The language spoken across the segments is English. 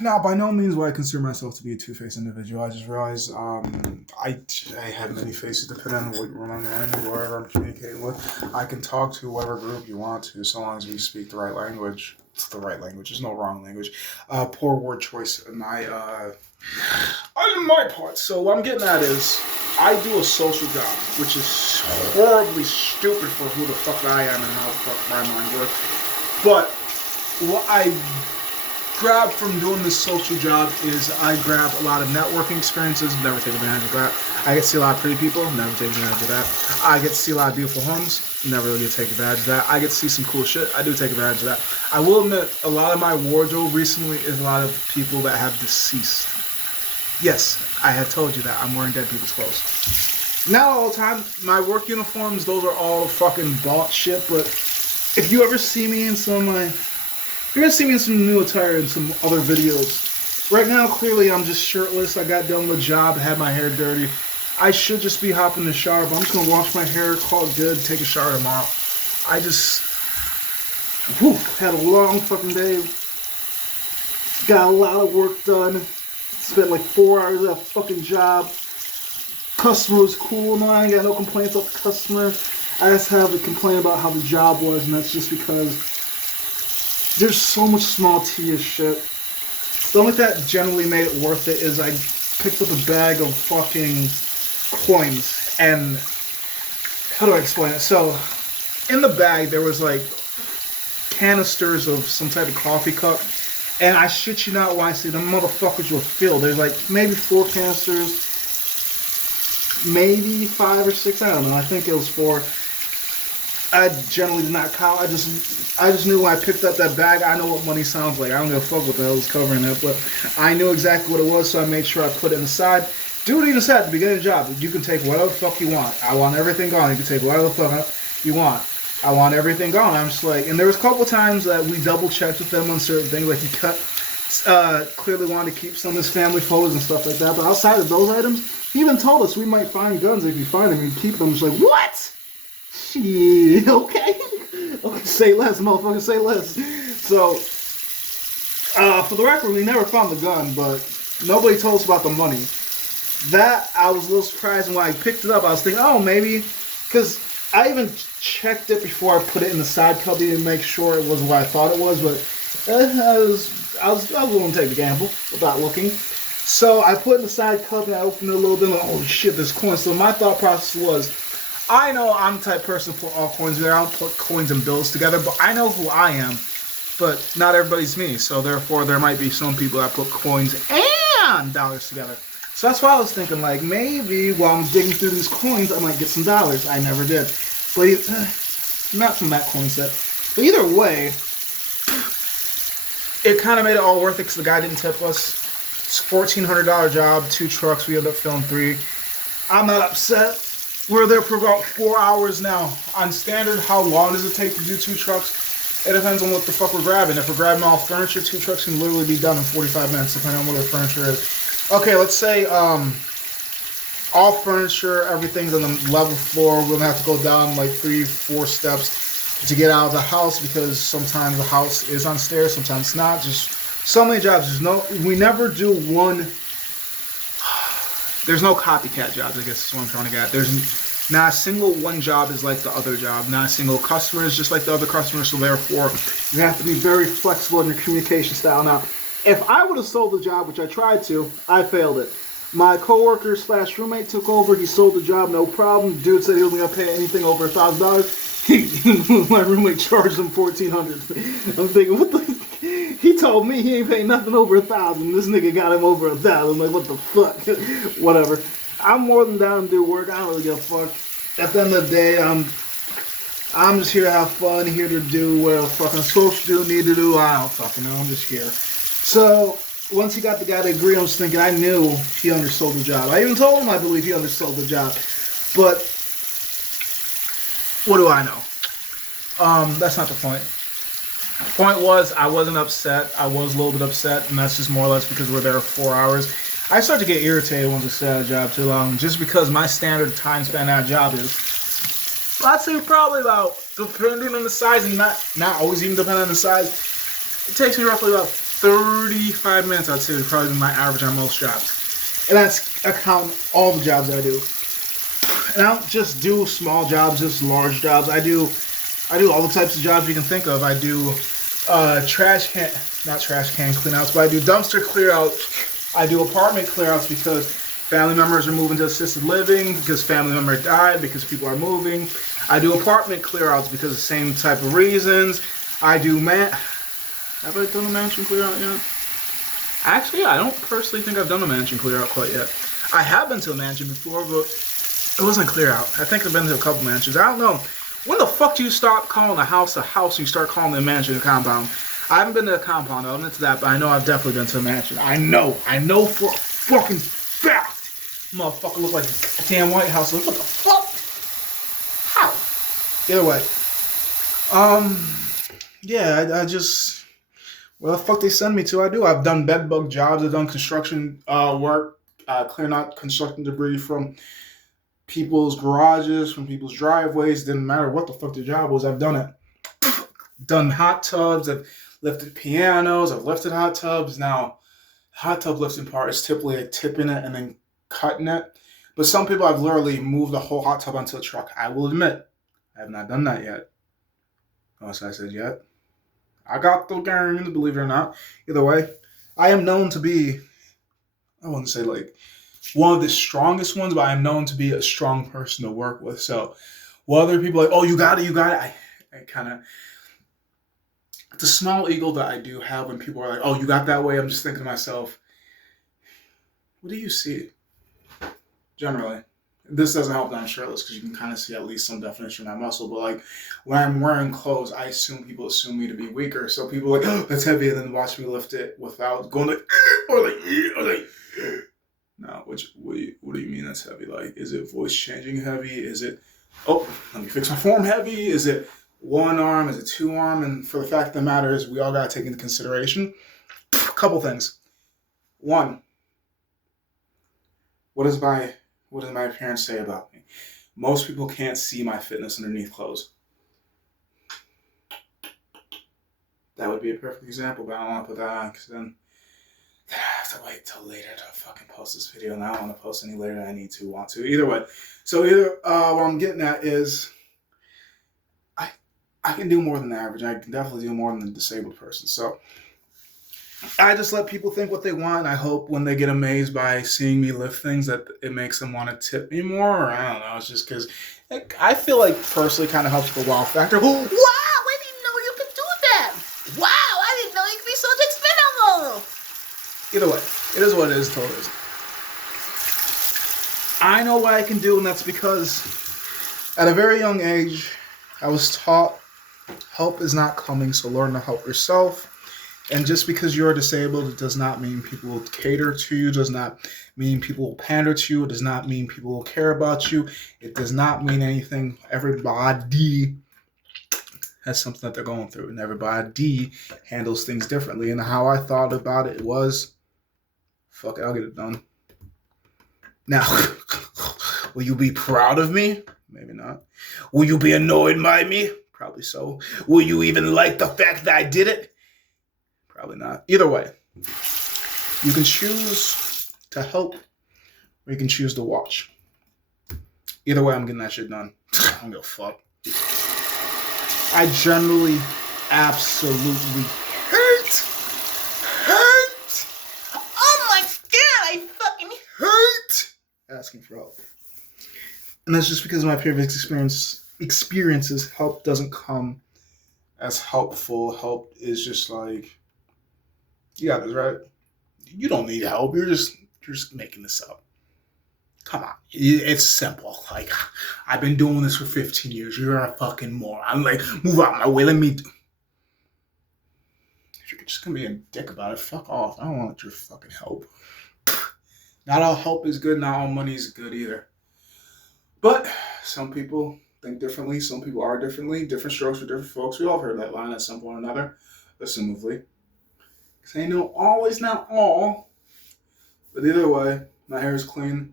Now, by no means will I consider myself to be a two-faced individual. I just realized I have many faces depending on what I'm in, whoever I'm communicating with. I can talk to whatever group you want to, so long as we speak the right language. It's the right language. There's no wrong language. Poor word choice on my part. So what I'm getting at is I do a social job, which is horribly stupid for who the fuck I am and how the fuck my mind works. But what I grab from doing this social job is I grab a lot of networking experiences, never take advantage of that. I get to see a lot of pretty people, never take advantage of that. I get to see a lot of beautiful homes, never really get to take advantage of that. I get to see some cool shit, I do take advantage of that. I will admit, a lot of my wardrobe recently is a lot of people that have deceased. Yes, I had told you that I'm wearing dead people's clothes. Not all the time. My work uniforms, those are all fucking bought shit, but if you ever see me in some of my you're gonna see me in some new attire in some other videos. Right now, clearly, I'm just shirtless. I got done with the job, had my hair dirty. I should just be hopping in the shower, but I'm just gonna wash my hair, call it good, take a shower tomorrow. I just had a long fucking day. Got a lot of work done. Spent like 4 hours at a fucking job. Customer was cool, and I ain't got no complaints about the customer. I just have a complaint about how the job was, and that's just because there's so much small tedious shit. The only thing that generally made it worth it is I picked up a bag of fucking coins. And how do I explain it? So, in the bag there was like canisters of some type of coffee cup. And I shit you not when I say the motherfuckers were filled. There's like maybe 4 canisters, maybe 5 or 6. I don't know. I think it was 4. I generally did not count. I just knew when I picked up that bag, I know what money sounds like. I don't give a fuck what the hell is covering it, but I knew exactly what it was, so I made sure I put it in the side. Dude even said at the beginning of the job, you can take whatever the fuck you want. I want everything gone. You can take whatever the fuck you want. I want everything gone. I'm just like, and there was a couple times that we double checked with them on certain things, like he clearly wanted to keep some of his family photos and stuff like that. But outside of those items, he even told us we might find guns. If you find them, you keep them. It's like, what? Shit, okay. Okay, say less, motherfucker, say less. So, for the record, we never found the gun, but nobody told us about the money. That, I was a little surprised, and when I picked it up, I was thinking, oh, maybe, because I even checked it before I put it in the side cubby to make sure it was what I thought it was, but I was willing to take the gamble without looking. So I put it in the side cubby, I opened it a little bit, like, oh shit, there's coins. So my thought process was, I know I'm the type of person to put all coins there. I don't put coins and bills together, but I know who I am. But not everybody's me, so therefore there might be some people that put coins and dollars together. So that's why I was thinking, like, maybe while I'm digging through these coins, I might get some dollars. I never did. But not from that coin set. But either way, it kind of made it all worth it because the guy didn't tip us. It's a $1,400 job, 2 trucks. We ended up filling 3. I'm not upset. We're there for about 4 hours now. On standard, how long does it take to do 2 trucks? It depends on what the fuck we're grabbing. If we're grabbing all furniture, 2 trucks can literally be done in 45 minutes, depending on what the furniture is. Okay, let's say all furniture, everything's on the level floor. We're gonna have to go down like 3-4 steps to get out of the house because sometimes the house is on stairs, sometimes it's not. Just so many jobs. We never do one. There's no copycat jobs, I guess is what I'm trying to get at. There's not a single one job is like the other job. Not a single customer is just like the other customer, so therefore you have to be very flexible in your communication style. Now, if I would have sold the job, which I tried to, I failed it. My coworker / roommate took over. He sold the job, no problem. Dude said he wasn't gonna pay anything over $1,000. My roommate charged him $1,400. I'm thinking, what the? He told me he ain't paying nothing over $1,000. This nigga got him over $1,000. I'm like, what the fuck? Whatever. I'm more than down to do work. I don't really give a fuck. At the end of the day, I'm just here to have fun, here to do what I'm fucking supposed to do, need to do. I don't fucking know. I'm just here. So once he got the guy to agree, I was thinking I knew he undersold the job. I even told him I believe he undersold the job. But what do I know? That's not the point. The point was, I wasn't upset. I was a little bit upset, and that's just more or less because we're there 4 hours. I start to get irritated once I stay at a job too long, just because my standard time span at a job is, I'd say probably about, depending on the size, and not always even depending on the size, it takes me roughly about 35 minutes, I'd say, would probably be my average on most jobs. And that's account all the jobs I do. And I don't just do small jobs, just large jobs. I do all the types of jobs you can think of. I do not trash can clean outs, but I do dumpster clear outs. I do apartment clear outs because family members are moving to assisted living, because family member died, because people are moving. I do apartment clear outs because of the same type of reasons. I do have I done a mansion clear out yet? Actually, I don't personally think I've done a mansion clear out quite yet. I have been to a mansion before, but it wasn't clear out. I think I've been to a couple mansions. I don't know. When the fuck do you stop calling a house and you start calling a mansion a compound? I haven't been to a compound, I'll admit to that, but I know I've definitely been to a mansion. I know for a fucking fact. Motherfucker look like a damn White House. What the fuck? How? Either way. Yeah, I just, where the fuck they send me to, I do. I've done bed bug jobs, I've done construction work, clearing out construction debris from people's garages, from people's driveways. Didn't matter what the fuck the job was, I've done it. Done hot tubs, I've lifted pianos, I've lifted hot tubs. Now, hot tub lifting part is typically like tipping it and then cutting it. But some people have literally moved the whole hot tub onto a truck. I will admit, I have not done that yet. Unless I said yet. I got the game, believe it or not. Either way, I am known to be, I wouldn't say like one of the strongest ones, but I am known to be a strong person to work with. So, while other people are like, oh, you got it, I kind of, the small ego that I do have when people are like, oh, you got that way, I'm just thinking to myself, what do you see? Generally. This doesn't help that I'm shirtless because you can kind of see at least some definition of my muscle. But like when I'm wearing clothes, people assume me to be weaker. So people are like, oh, that's heavy, and then watch me lift it without going like, or like. No, what do you mean that's heavy? Like, is it voice changing heavy? Is it, oh, let me fix my form heavy? Is it one arm? Is it two arm? And for the fact of the matter is, we all got to take into consideration a couple things. One, what does my appearance say about me? Most people can't see my fitness underneath clothes. That would be a perfect example, but I don't want to put that on because then I have to wait till later to fucking post this video, and I don't want to post any later than I want to. Either way. So what I'm getting at is I can do more than the average. I can definitely do more than the disabled person. So I just let people think what they want. I hope when they get amazed by seeing me lift things that it makes them want to tip me more. Or I don't know. It's just because I feel like personally kind of helps with the wow factor. Wow, I didn't know you could do that. Wow, I didn't know you could be so expendable. Either way, it is what it is. Totally is. I know what I can do, and that's because at a very young age, I was taught help is not coming, so learn to help yourself. And just because you're disabled, it does not mean people will cater to you, does not mean people will pander to you, it does not mean people will care about you, it does not mean anything. Everybody has something that they're going through, and everybody handles things differently. And how I thought about it was, fuck it, I'll get it done. Now, will you be proud of me? Maybe not. Will you be annoyed by me? Probably so. Will you even like the fact that I did it? Probably not. Either way, you can choose to help or you can choose to watch. Either way, I'm getting that shit done. I don't give a fuck. I generally absolutely hate. Oh my god, I fucking hate asking for help. And that's just because of my previous experiences. Help doesn't come as helpful. Help is just like, you got this, right? You don't need help. You're just making this up. Come on. It's simple. Like, I've been doing this for 15 years. You're a fucking moron. I'm like, move out my way. Let me do. If you're just gonna be a dick about it, fuck off. I don't want your fucking help. Not all help is good. Not all money is good either. But some people think differently. Some people are differently. Different strokes for different folks. We all heard that line at some point or another, assumably. Because ain't no always not all. But either way, my hair is clean.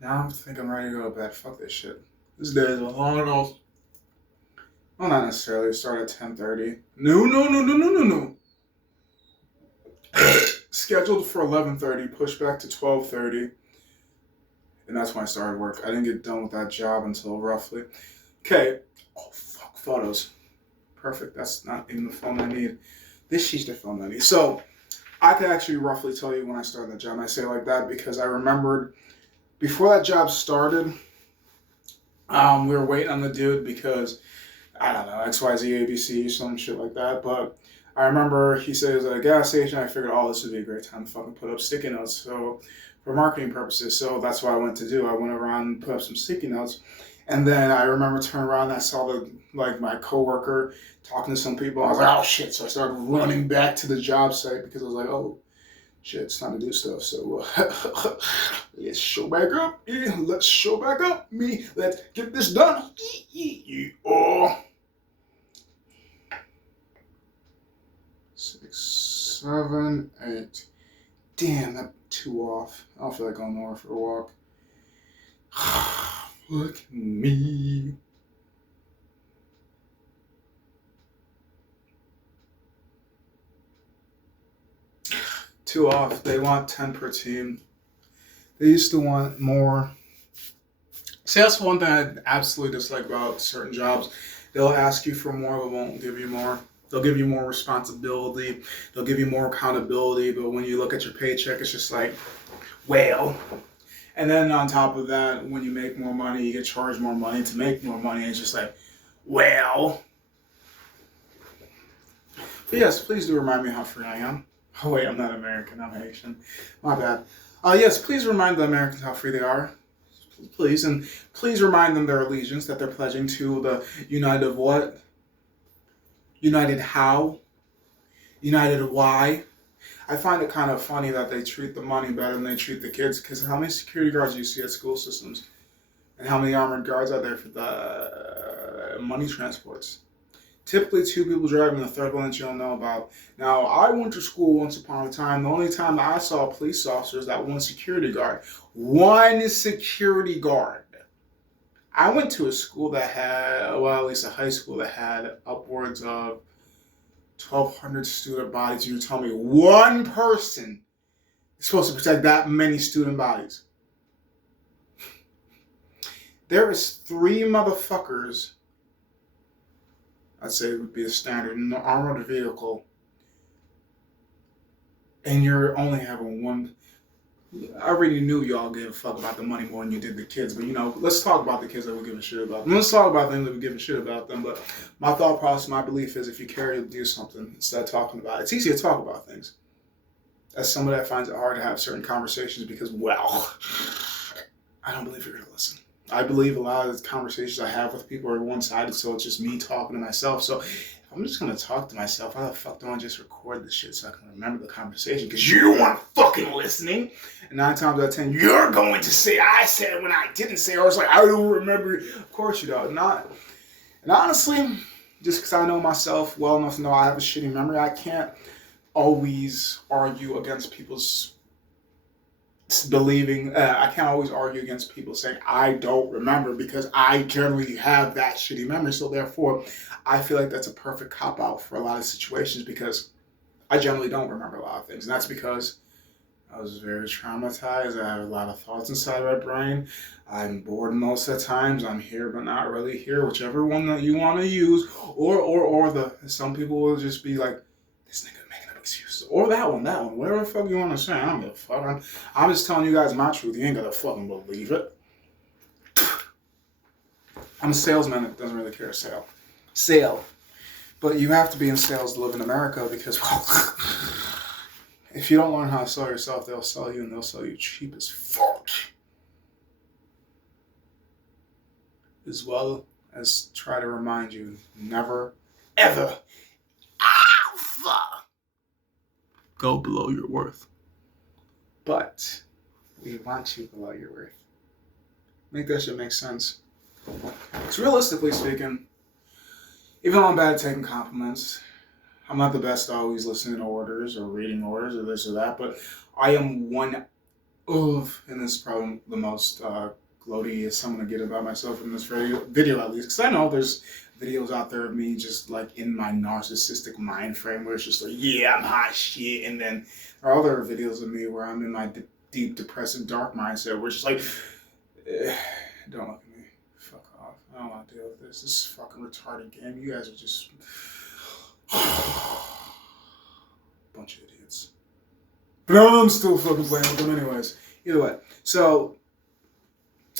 Now I think I'm ready to go to bed. Fuck this shit. This day is long enough. Well, not necessarily. It started at 10:30. No. Scheduled for 11:30, pushed back to 12:30, and that's when I started work. I didn't get done with that job until roughly. Okay. Oh fuck, photos. Perfect. That's not even the phone I need. This she's the phone I need. So I can actually roughly tell you when I started that job. And I say it like that because I remembered before that job started, we were waiting on the dude because I don't know, XYZ ABC, some shit like that. But I remember he said it was at a gas station. I figured, oh, this would be a great time to fucking put up sticky notes. So for marketing purposes. So that's what I went to do. I went around and put up some sticky notes. And then I remember turning around and I saw my coworker talking to some people. I was like, oh shit. So I started running back to the job site because I was like, oh shit, it's time to do stuff. So let's show back up. Yeah, let's show back up. Me, let's get this done. Oh. 6, 7, 8. Damn, that 2 off. I don't feel like going nowhere for a walk. Look at me. Two off. They want 10 per team. They used to want more. See, that's one thing I absolutely dislike about certain jobs. They'll ask you for more, but won't give you more. They'll give you more responsibility. They'll give you more accountability. But when you look at your paycheck, it's just like, well. And then on top of that, when you make more money, you get charged more money to make more money. It's just like, well. But yes, please do remind me how free I am. Oh wait, I'm not American, I'm Haitian. My bad. Yes, please remind the Americans how free they are. Please, and please remind them their allegiance that they're pledging to the United of what? United how? United why? I find it kind of funny that they treat the money better than they treat the kids, because how many security guards do you see at school systems? And how many armored guards are there for the money transports? Typically 2 people driving, the third one that you don't know about. Now, I went to school once upon a time. The only time that I saw police officers, that one security guard. One security guard. I went to a school that had, well, at least a high school that had upwards of 1,200 student bodies. You're telling me one person is supposed to protect that many student bodies? There is 3 motherfuckers, I'd say it would be a standard, in an armored vehicle, and you're only having one. I already knew y'all gave a fuck about the money more than you did the kids, but let's talk about the kids that we give a shit about them. Let's talk about them that we give a shit about them, but my thought process, my belief is if you care, you'll do something instead of talking about it. It's easy to talk about things. As somebody that finds it hard to have certain conversations because, well, I don't believe you're going to listen. I believe a lot of the conversations I have with people are one-sided, so it's just me talking to myself. So if I'm just going to talk to myself, why the fuck don't I just record this shit so I can remember the conversation? Because you weren't fucking listening. And 9 times out of 10, you're going to say, I said it when I didn't say it. Or it's like, I don't remember. Of course you don't. And honestly, just because I know myself well enough to know I have a shitty memory, I can't always argue against people's believing. I can't always argue against people saying I don't remember because I generally have that shitty memory. So therefore, I feel like that's a perfect cop out for a lot of situations because I generally don't remember a lot of things, and that's because I was very traumatized. I have a lot of thoughts inside my brain. I'm bored most of the times. I'm here but not really here, whichever one that you want to use, or some people will just be like, this nigga making up excuses, or that one, whatever the fuck you want to say. I don't give a fuck. I'm just telling you guys my truth. You ain't gotta fucking believe it. I'm a salesman that doesn't really care to sell. But you have to be in sales to live in America because, well, if you don't learn how to sell yourself, they'll sell you, and they'll sell you cheap as fuck. As well as try to remind you, never, ever, go below your worth. But we want you below your worth. Make that shit make sense. Because realistically speaking, even though I'm bad at taking compliments, I'm not the best at always listening to orders or reading orders or this or that, but I am one of, and this is probably the most gloaty I'm going to get about myself in this video at least, because I know there's videos out there of me just like in my narcissistic mind frame where it's just like, yeah, I'm hot shit. And then there are other videos of me where I'm in my deep, depressive, dark mindset where it's just like, don't look at me. Fuck off. I don't want to deal with this. This is fucking retarded game. You guys are just bunch of idiots. But I'm still fucking playing with them anyways. Either way. So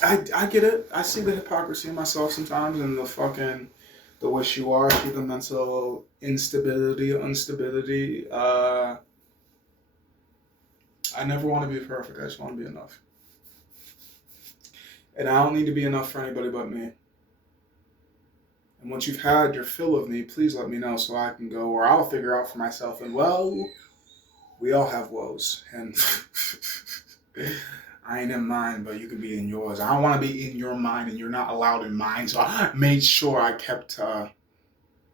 I get it. I see the hypocrisy in myself sometimes and the wishy-washy, the mental instability. I never want to be perfect. I just want to be enough. And I don't need to be enough for anybody but me. And once you've had your fill of me, please let me know so I can go, or I'll figure out for myself. And well, we all have woes. And I ain't in mine, but you can be in yours. I don't want to be in your mind, and you're not allowed in mine. So I made sure I kept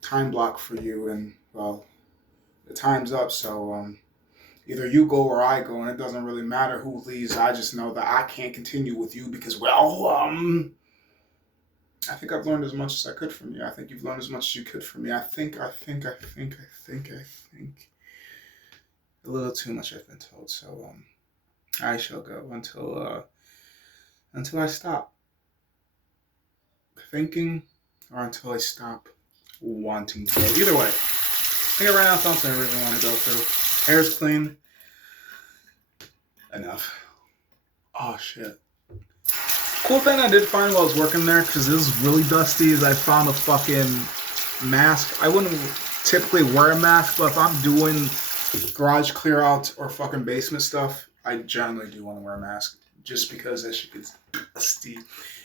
time block for you. And well, the time's up. So either you go or I go, and it doesn't really matter who leaves. I just know that I can't continue with you because, well, I think I've learned as much as I could from you. I think you've learned as much as you could from me. I think. A little too much I've been told. So I shall go until I stop thinking or until I stop wanting to go. Either way, I think I ran out of something I really want to go through. Hair's clean. Enough. Oh shit. Cool thing I did find while I was working there, because this is really dusty, is I found a fucking mask. I wouldn't typically wear a mask, but if I'm doing garage clear out or fucking basement stuff, I generally do want to wear a mask. Just because that shit gets dusty.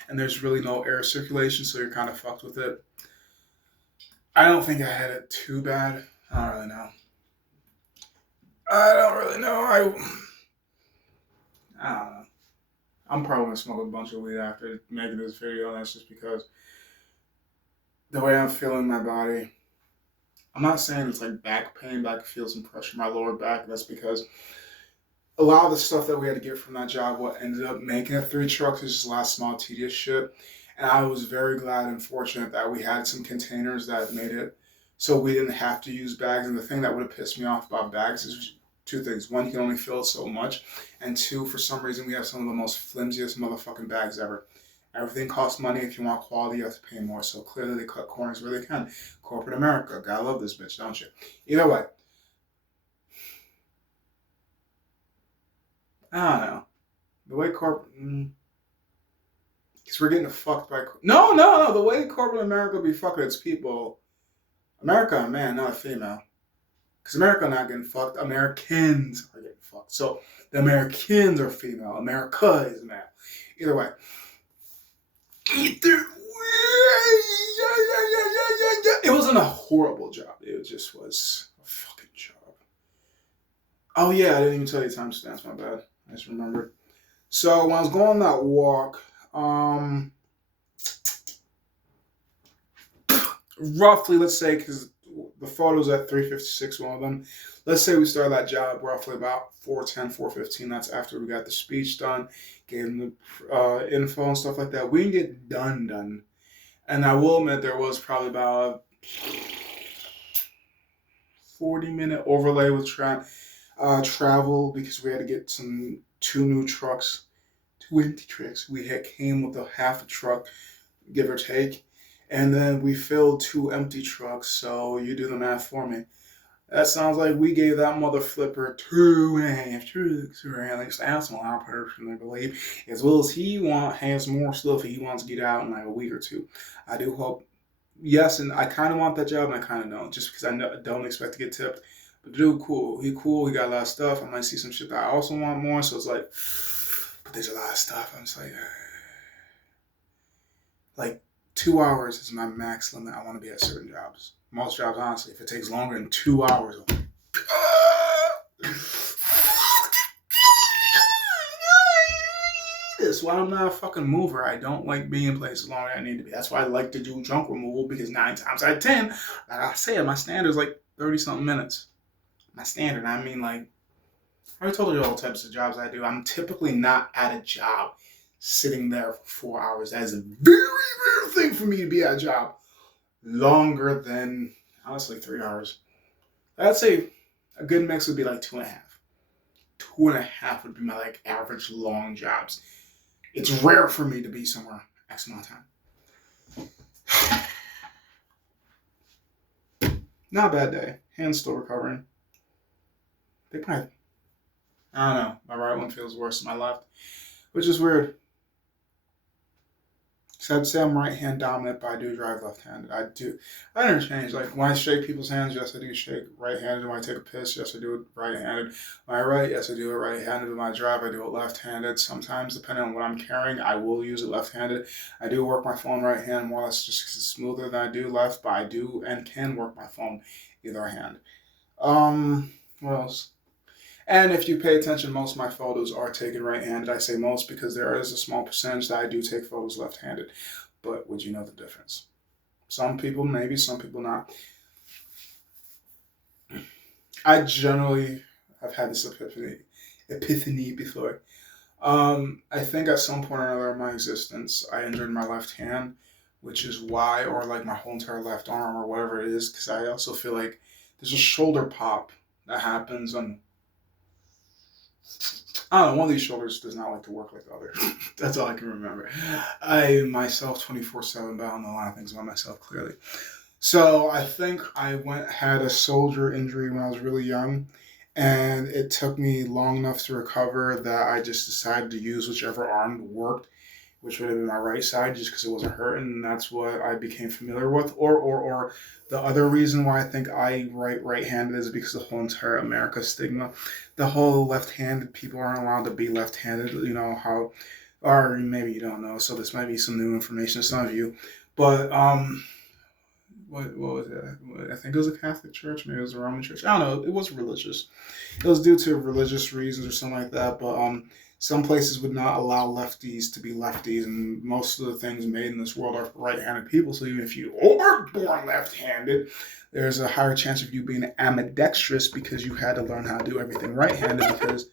And there's really no air circulation, so you're kind of fucked with it. I don't think I had it too bad. I don't really know. I don't know. I'm probably gonna smoke a bunch of weed after making this video, and that's just because the way I'm feeling my body. I'm not saying it's like back pain, but I can feel some pressure in my lower back. And that's because a lot of the stuff that we had to get from that job, what ended up making it 3 trucks, is just a lot of small, tedious shit. And I was very glad and fortunate that we had some containers that made it so we didn't have to use bags. And the thing that would have pissed me off about bags is 2 things. 1, you can only fill it so much. And 2, for some reason, we have some of the most flimsiest motherfucking bags ever. Everything costs money. If you want quality, you have to pay more. So clearly they cut corners where they can. Corporate America. Gotta love this bitch, don't you? Either way. I don't know. The way corporate... Because we're getting fucked by... No. The way corporate America be fucking its people... America, a man, not a female. Because America not getting fucked. Americans are getting fucked. So the Americans are female. America is male. Either way. It wasn't a horrible job. It just was a fucking job. Oh yeah, I didn't even tell you timestamps. My bad. I just remembered. So when I was going on that walk, roughly, let's say, because the photo's at 3:56, one of them. Let's say we started that job roughly about 4:10, 4:15. That's after we got the speech done, gave them the info and stuff like that. We didn't get done. And I will admit there was probably about a 40-minute overlay with travel because we had to get 2 new trucks, 2 empty trucks. We came with a half a truck, give or take. And then we filled 2 empty trucks, so you do the math for me. That sounds like we gave that mother flipper 2.5 trucks, or at least that's what I personally believe, as well as has more stuff he wants to get out in like a week or 2. I do hope, yes, and I kind of want that job, and I kind of don't, just because I don't expect to get tipped. But the dude, cool, he got a lot of stuff. I might see some shit that I also want more, so it's like, but there's a lot of stuff. I'm just like 2 hours is my max limit. I want to be at certain jobs. Most jobs, honestly, if it takes longer than 2 hours, that's why I'm not a fucking mover. I don't like being in places longer than I need to be. That's why I like to do junk removal, because 9 times out of 10, like I said, my standard is like 30-something minutes. My standard, I mean, like, I already told you all types of jobs I do. I'm typically not at a job sitting there for 4 hours. That is a very rare thing for me to be at a job. longer than, honestly, 3 hours. I'd say a good mix would be like 2.5. 2.5 would be my like average long jobs. It's rare for me to be somewhere X amount of time. Not a bad day. Hands still recovering. They probably, I don't know. My right one feels worse than my left, which is weird. So I'd say I'm right hand dominant, but I do drive left handed. I interchange. Like when I shake people's hands, yes, I do shake right handed. When I take a piss, yes, I do it right handed. When I write, yes, I do it right handed. When I drive, I do it left handed. Sometimes, depending on what I'm carrying, I will use it left handed. I do work my phone right hand more or less just because it's smoother than I do left, but I do and can work my phone either hand. What else? And if you pay attention, most of my photos are taken right-handed. I say most because there is a small percentage that I do take photos left-handed. But would you know the difference? Some people maybe, some people not. I generally have had this epiphany before. I think at some point or another in my existence, I injured my left hand, which is why, or like my whole entire left arm or whatever it is, because I also feel like there's a shoulder pop that happens on, I don't know, one of these shoulders does not like to work like the other. That's all I can remember. I myself 24/7, but I don't know a lot of things about myself clearly. So I think I had a shoulder injury when I was really young, and it took me long enough to recover that I just decided to use whichever arm worked, which would have been my right side, just because it wasn't hurting, and that's what I became familiar with. Or the other reason why I think I write right-handed is because of the whole entire America stigma. The whole left-handed people aren't allowed to be left-handed. You know how, or maybe you don't know. So this might be some new information to some of you, but what was it? I think it was a Catholic church, maybe it was a Roman church. I don't know. It was religious. It was due to religious reasons or something like that. But some places would not allow lefties to be lefties, and most of the things made in this world are for right-handed people. So even if you are born left-handed, there's a higher chance of you being ambidextrous because you had to learn how to do everything right-handed because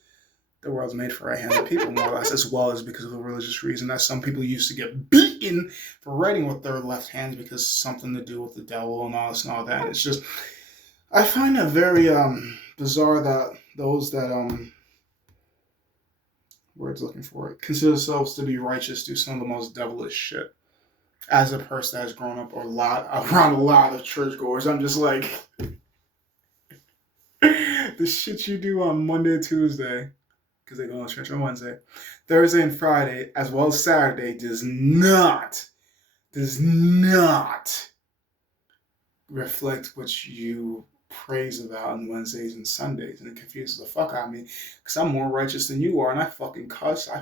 the world's made for right-handed people, more or less, as well as because of a religious reason that some people used to get beaten for writing with their left hands because something to do with the devil and all this and all that. It's just, I find it very bizarre that those that words looking for it consider themselves to be righteous do some of the most devilish shit. As a person that has grown up around a lot of churchgoers, I'm just like, the shit you do on Monday, Tuesday, because they go to church on Wednesday, Thursday and Friday, as well as Saturday, does not reflect what you praise about on Wednesdays and Sundays, and it confuses the fuck out of me because I'm more righteous than you are, and I fucking cuss, I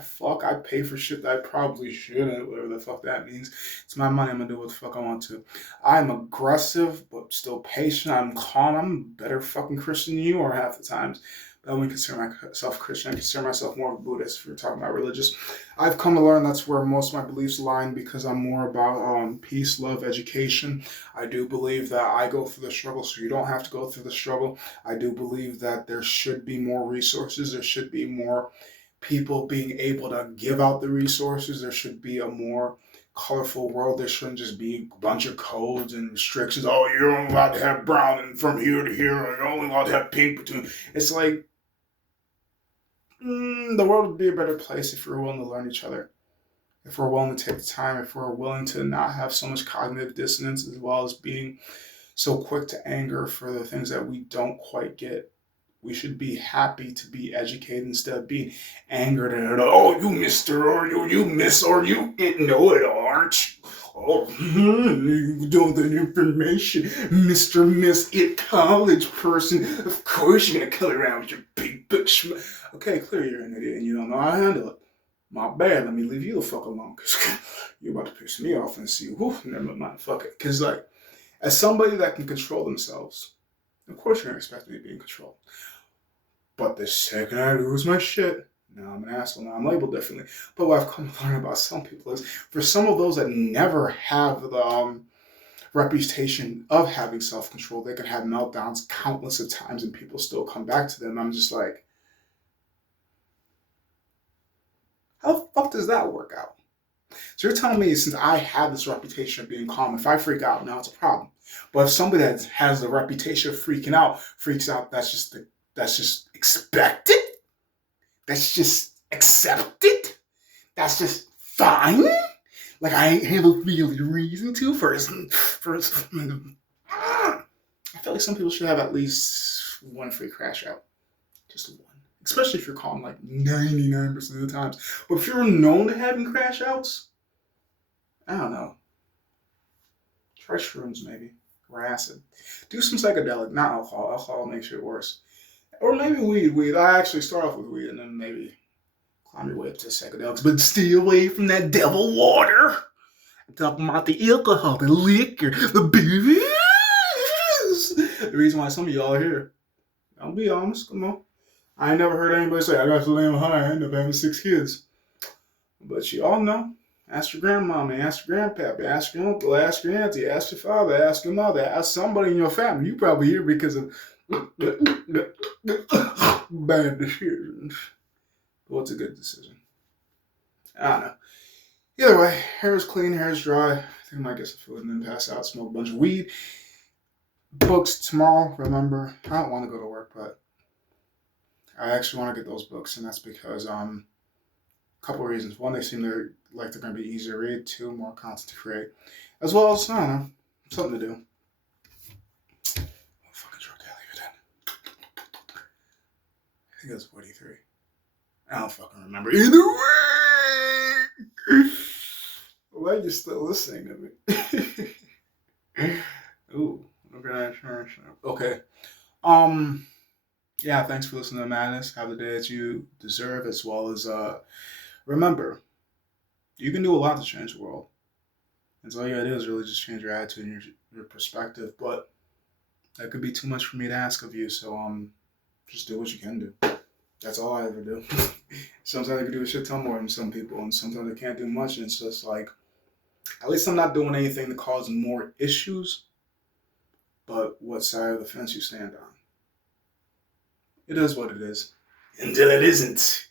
pay for shit that I probably shouldn't, whatever the fuck that means. It's my money, I'm gonna do what the fuck I want to. I'm aggressive, but still patient. I'm calm. I'm a better fucking Christian than you are half the times. But I wouldn't consider myself Christian. I consider myself more of a Buddhist if you're talking about religious. I've come to learn that's where most of my beliefs lie because I'm more about peace, love, education. I do believe that I go through the struggle, so you don't have to go through the struggle. I do believe that there should be more resources. There should be more people being able to give out the resources. There should be a more colorful world. There shouldn't just be a bunch of codes and restrictions. Oh, you're only allowed to have brown and from here to here, and you're only allowed to have pink between. It's like, the world would be a better place if we were willing to learn each other. If we're willing to take the time, if we're willing to not have so much cognitive dissonance, as well as being so quick to anger for the things that we don't quite get. We should be happy to be educated instead of being angered and, oh, you mister, or you miss, or you know it, aren't you? Oh, you don't have the information, Mr. Miss It college person. Of course you're going to color around with your big book. Okay, clearly you're an idiot and you don't know how to handle it. My bad, let me leave you the fuck alone, because you're about to piss me off and see, whew, never mind, fuck it. Because, like, as somebody that can control themselves, of course you're going to expect me to be in control. But the second I lose my shit, now I'm an asshole, now I'm labeled differently. But what I've come to learn about some people is, for some of those that never have the reputation of having self-control, they can have meltdowns countless of times and people still come back to them. I'm just like, how the fuck does that work out? So you're telling me since I have this reputation of being calm, if I freak out, now it's a problem. But if somebody that has the reputation of freaking out freaks out, that's just expected. That's just accepted. That's just fine. Like I ain't have a really reason to I feel like some people should have at least one free crash out. Just one. Especially if you're calm like 99% of the times. But if you're known to having crash outs, I don't know. Try shrooms maybe. Or acid. Do some psychedelic, not alcohol. Alcohol makes shit worse. Or maybe weed. I actually start off with weed and then maybe climb your way up to psychedelics. But stay away from that devil water. I'm talking about the alcohol, the liquor, the booze. The reason why some of y'all are here. I'll be honest, come on. I ain't never heard anybody say, I got so damn high, I ended up having 6 kids. But you all know. Ask your grandmama, ask your grandpappy, ask your uncle, ask your auntie, ask your father, ask your mother, ask somebody in your family. You probably here because of bad decisions. What's a good decision? I don't know. Either way, hair is clean, hair is dry. I think I might get some food and then pass out, smoke a bunch of weed. Books tomorrow, remember. I don't want to go to work, but I actually want to get those books, and that's because a couple of reasons. One, they seem like they're going to be easier to read. Two, more content to create. As well as, I don't know, something to do. What fucking drug did I leave it in? I think it was 43. I don't fucking remember. Either way! Why are you still listening to me? Ooh, look at that insurance. Okay. Yeah, thanks for listening to Madness. Have the day that you deserve, as well as remember, you can do a lot to change the world. And so all you gotta do is really just change your attitude and your perspective. But that could be too much for me to ask of you. So just do what you can do. That's all I ever do. Sometimes I can do a shit ton more than some people, and sometimes I can't do much. And it's just like, at least I'm not doing anything to cause more issues. But what side of the fence you stand on. It is what it is. Until it isn't.